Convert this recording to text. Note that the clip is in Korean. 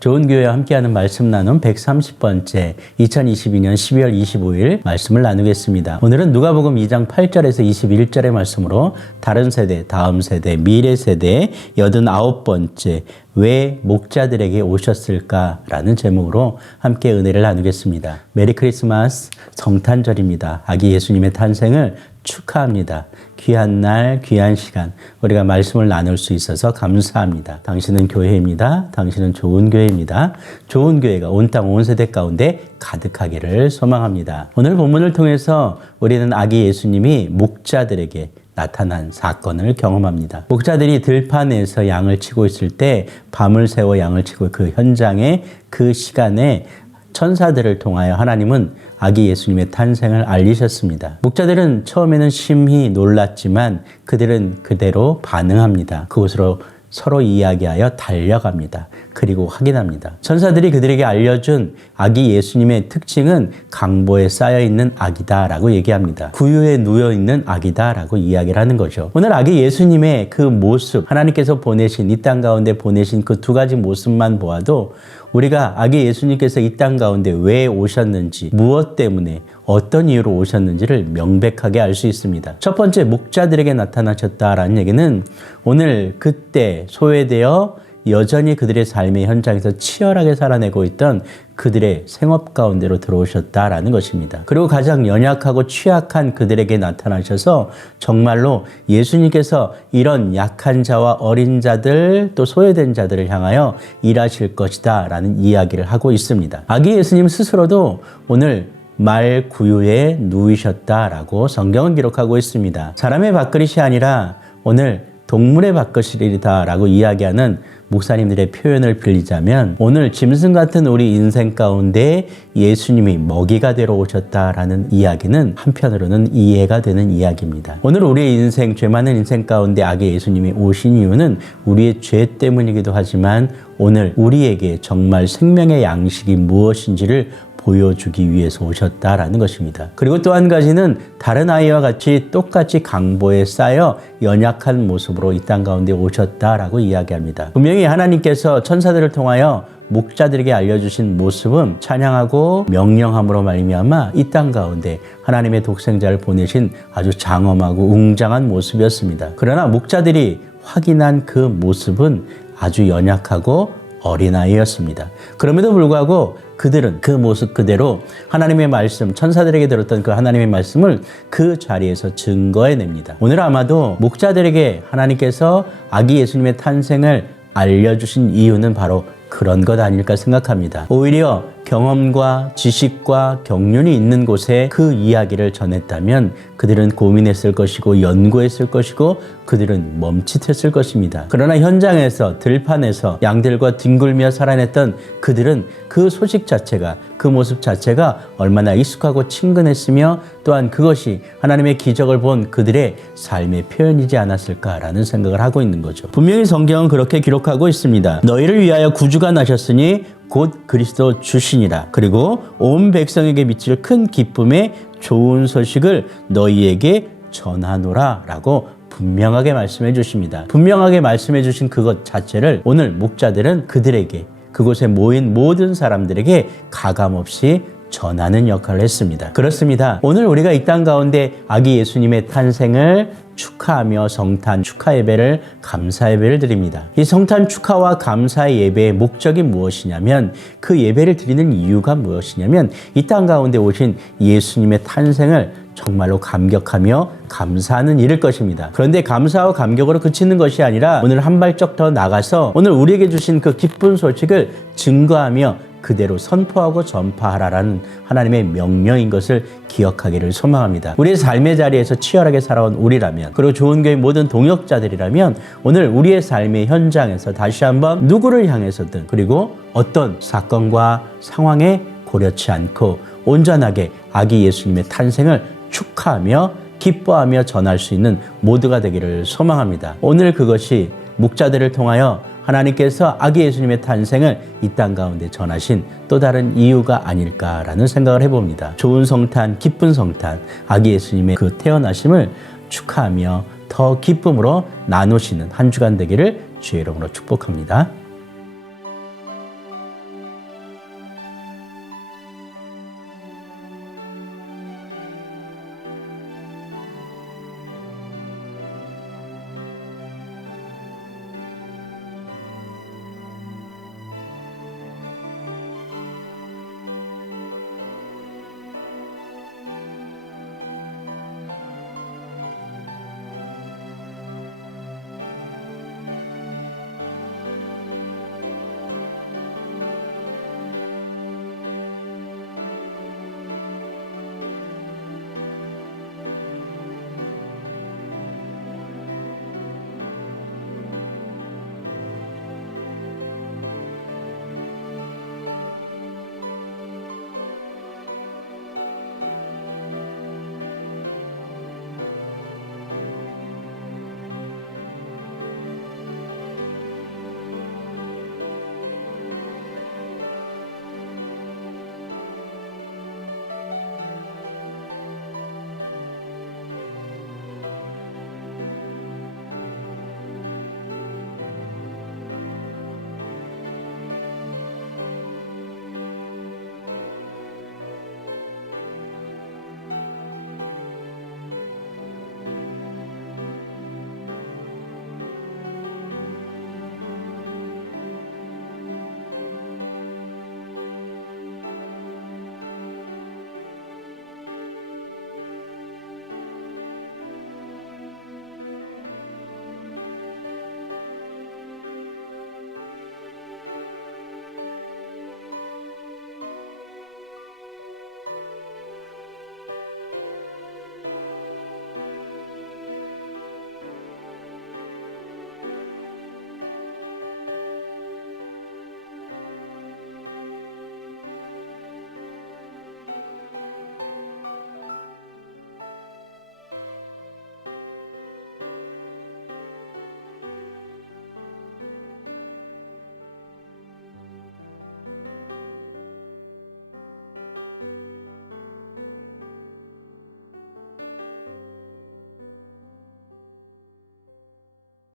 좋은 교회와 함께하는 말씀 나눔 130번째 2022년 12월 25일 말씀을 나누겠습니다. 오늘은 누가복음 2장 8절에서 21절의 말씀으로 다른 세대, 다음 세대, 미래 세대 89번째 왜 목자들에게 오셨을까라는 제목으로 함께 은혜를 나누겠습니다. 메리 크리스마스 성탄절입니다. 아기 예수님의 탄생을 축하합니다. 귀한 날, 귀한 시간 우리가 말씀을 나눌 수 있어서 감사합니다. 당신은 교회입니다. 당신은 좋은 교회입니다. 좋은 교회가 온 땅, 온 세대 가운데 가득하기를 소망합니다. 오늘 본문을 통해서 우리는 아기 예수님이 목자들에게 나타난 사건을 경험합니다. 목자들이 들판에서 양을 치고 있을 때 밤을 새워 양을 치고 그 현장에 그 시간에 천사들을 통하여 하나님은 아기 예수님의 탄생을 알리셨습니다. 목자들은 처음에는 심히 놀랐지만 그들은 그대로 반응합니다. 그곳으로 서로 이야기하여 달려갑니다. 그리고 확인합니다. 천사들이 그들에게 알려준 아기 예수님의 특징은 강보에 쌓여있는 아기다라고 얘기합니다. 구유에 누워있는 아기다라고 이야기를 하는 거죠. 오늘 아기 예수님의 그 모습, 하나님께서 보내신 이 땅 가운데 보내신 그 두 가지 모습만 보아도 우리가 아기 예수님께서 이 땅 가운데 왜 오셨는지, 무엇 때문에, 어떤 이유로 오셨는지를 명백하게 알 수 있습니다. 첫 번째, 목자들에게 나타나셨다라는 얘기는 오늘 그때 소외되어 여전히 그들의 삶의 현장에서 치열하게 살아내고 있던 그들의 생업 가운데로 들어오셨다라는 것입니다. 그리고 가장 연약하고 취약한 그들에게 나타나셔서 정말로 예수님께서 이런 약한 자와 어린 자들 또 소외된 자들을 향하여 일하실 것이다 라는 이야기를 하고 있습니다. 아기 예수님 스스로도 오늘 말 구유에 누이셨다라고 성경은 기록하고 있습니다. 사람의 밥그릇이 아니라 오늘 동물의 밥그릇이다라고 이야기하는 목사님들의 표현을 빌리자면 오늘 짐승 같은 우리 인생 가운데 예수님이 먹이가 되러 오셨다라는 이야기는 한편으로는 이해가 되는 이야기입니다. 오늘 우리의 인생, 죄 많은 인생 가운데 아기 예수님이 오신 이유는 우리의 죄 때문이기도 하지만 오늘 우리에게 정말 생명의 양식이 무엇인지를 보여주기 위해서 오셨다라는 것입니다. 그리고 또 한 가지는 다른 아이와 같이 똑같이 강보에 쌓여 연약한 모습으로 이 땅 가운데 오셨다라고 이야기합니다. 분명히 하나님께서 천사들을 통하여 목자들에게 알려주신 모습은 찬양하고 명령함으로 말미암아 이 땅 가운데 하나님의 독생자를 보내신 아주 장엄하고 웅장한 모습이었습니다. 그러나 목자들이 확인한 그 모습은 아주 연약하고 어린아이였습니다. 그럼에도 불구하고 그들은 그 모습 그대로 하나님의 말씀, 천사들에게 들었던 그 하나님의 말씀을 그 자리에서 증거해냅니다. 오늘 아마도 목자들에게 하나님께서 아기 예수님의 탄생을 알려주신 이유는 바로 그런 것 아닐까 생각합니다. 오히려 경험과 지식과 경륜이 있는 곳에 그 이야기를 전했다면 그들은 고민했을 것이고 연구했을 것이고 그들은 멈칫했을 것입니다. 그러나 현장에서 들판에서 양들과 뒹굴며 살아냈던 그들은 그 소식 자체가, 그 모습 자체가 얼마나 익숙하고 친근했으며 또한 그것이 하나님의 기적을 본 그들의 삶의 표현이지 않았을까라는 생각을 하고 있는 거죠. 분명히 성경은 그렇게 기록하고 있습니다. 너희를 위하여 구주가 나셨으니 곧 그리스도 주시니라. 그리고 온 백성에게 미칠 큰 기쁨의 좋은 소식을 너희에게 전하노라 라고 분명하게 말씀해 주십니다. 분명하게 말씀해 주신 그것 자체를 오늘 목자들은 그들에게, 그곳에 모인 모든 사람들에게 가감없이 전하는 역할을 했습니다. 그렇습니다. 오늘 우리가 이 땅 가운데 아기 예수님의 탄생을 축하하며 성탄 축하 예배를, 감사 예배를 드립니다. 이 성탄 축하와 감사 예배의 목적이 무엇이냐면, 그 예배를 드리는 이유가 무엇이냐면 이 땅 가운데 오신 예수님의 탄생을 정말로 감격하며 감사하는 일일 것입니다. 그런데 감사와 감격으로 그치는 것이 아니라 오늘 한 발짝 더 나가서 오늘 우리에게 주신 그 기쁜 소식을 증거하며 그대로 선포하고 전파하라라는 하나님의 명령인 것을 기억하기를 소망합니다. 우리의 삶의 자리에서 치열하게 살아온 우리라면, 그리고 좋은 교회 모든 동역자들이라면 오늘 우리의 삶의 현장에서 다시 한번 누구를 향해서든 그리고 어떤 사건과 상황에 고려치 않고 온전하게 아기 예수님의 탄생을 축하하며 기뻐하며 전할 수 있는 모두가 되기를 소망합니다. 오늘 그것이 목자들을 통하여 하나님께서 아기 예수님의 탄생을 이 땅 가운데 전하신 또 다른 이유가 아닐까라는 생각을 해봅니다. 좋은 성탄, 기쁜 성탄, 아기 예수님의 그 태어나심을 축하하며 더 기쁨으로 나누시는 한 주간 되기를 주의 이름으로 축복합니다.